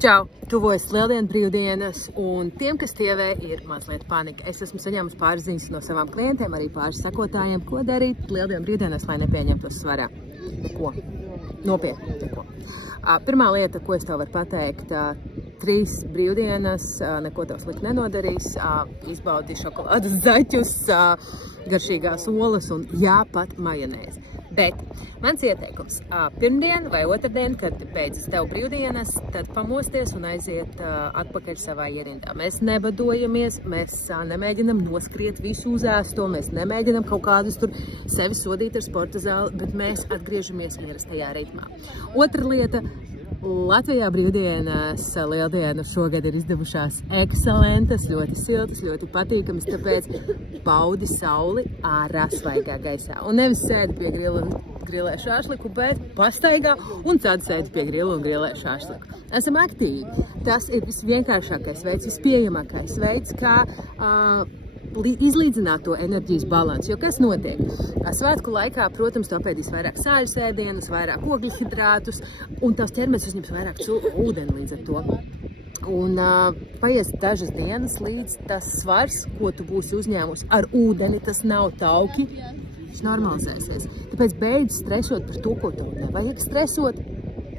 Čau! Tuvojas Lieldienu brīvdienas, un tiem, kas tievē, ir mazliet panika. Es esmu saņēmusi pāris ziņas no savām klientiem, arī pāris sakotājiem, ko darīt Lieldienu brīvdienas, lai nepieņemtos svarā. Neko. Nopietni, neko. Pirmā lieta, ko es tev varu pateikt, 3 brīvdienas, neko tev slikti nenodarīs, izbaudi šokolādes zaķus, garšīgās olas un jā, pat majonēzi. Bet mans ieteikums, pirmdien vai otrdien, kad beidzas tev brīvdienas, tad pamosties un aiziet atpakaļ savā ierindā. Mēs nebadojamies, mēs nemēģinam noskriet visu uzēsto, mēs nemēģinam kaut kādus tur sevi sodīt ar sporta zāli, bet mēs atgriežamies ierastajā ritmā. Otra lieta. Latvijā brīvdienas Lieldienu šogad ir izdevušās ekscelentas, ļoti siltas, ļoti patīkamas, tāpēc baudi sauli ārā svaigā gaisā. Un nevis sēdi pie grila un grilē šāšliku, bet pastaigā un tad sēdi pie grila un grilē šāšliku. Esam aktīvi. Tas ir visvienkāršākais veids, vispieejamākais veids, kā izlīdzināt to enerģijas balansu. Jo kas notiek? Svētku laikā, protams, tu apēdīs vairāk sāļus ēdienus, vairāk ogļhidrātus, un tavs ķermenis uzņems vairāk ūdeni līdz ar to. Un paies dažas dienas, līdz tas svars, ko tu būsi uzņēmusi ar ūdeni, tas nav tauki, viņš normalizēsies. Tāpēc beidz stresot par to, ko tev nevajag stresot.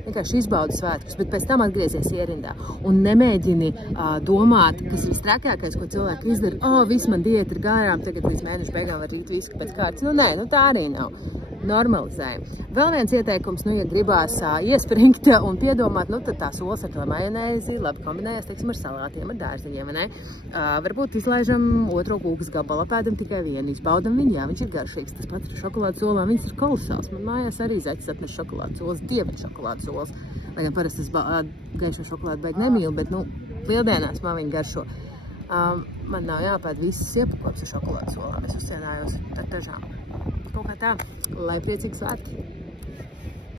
Vienkārši izbaudi svētkus, bet pēc tam atgriezies ierindā. Un nemēģini domāt, kas ir visstrakākais, ko cilvēki izdara. Viss man diēta ir garām, tagad līdz mēneša beigām var rīt visu pēc kārtas. Nē, tā arī nav. Normalizējam. Vēl viens ieteikums, ja gribās iespringt un piedomāt, tad tās olas ar to majonēzi labi kombinējas, teiksim, ar salātiem, ar dārziņiem, ne? Varbūt izlaižam otro kūkas gabalu, apēdam tikai vienu, izbaudam viņu, jā, viņš ir garšīgs. Tas pats ar šokolādes olām, viņas ir kolosāls. Man mājās arī zaķis atnes šokolādes olas, dievu šokolādes olas. Lai gan parasti es gaišo šokolādi baigi nemīlu, bet, lieldienās man viņa garšo. Man nav jāpēd visas iepakojums ar šokolādes olām. Es uzcienājos ar dažām. Kaut kā tā, lai priecīgi svētki!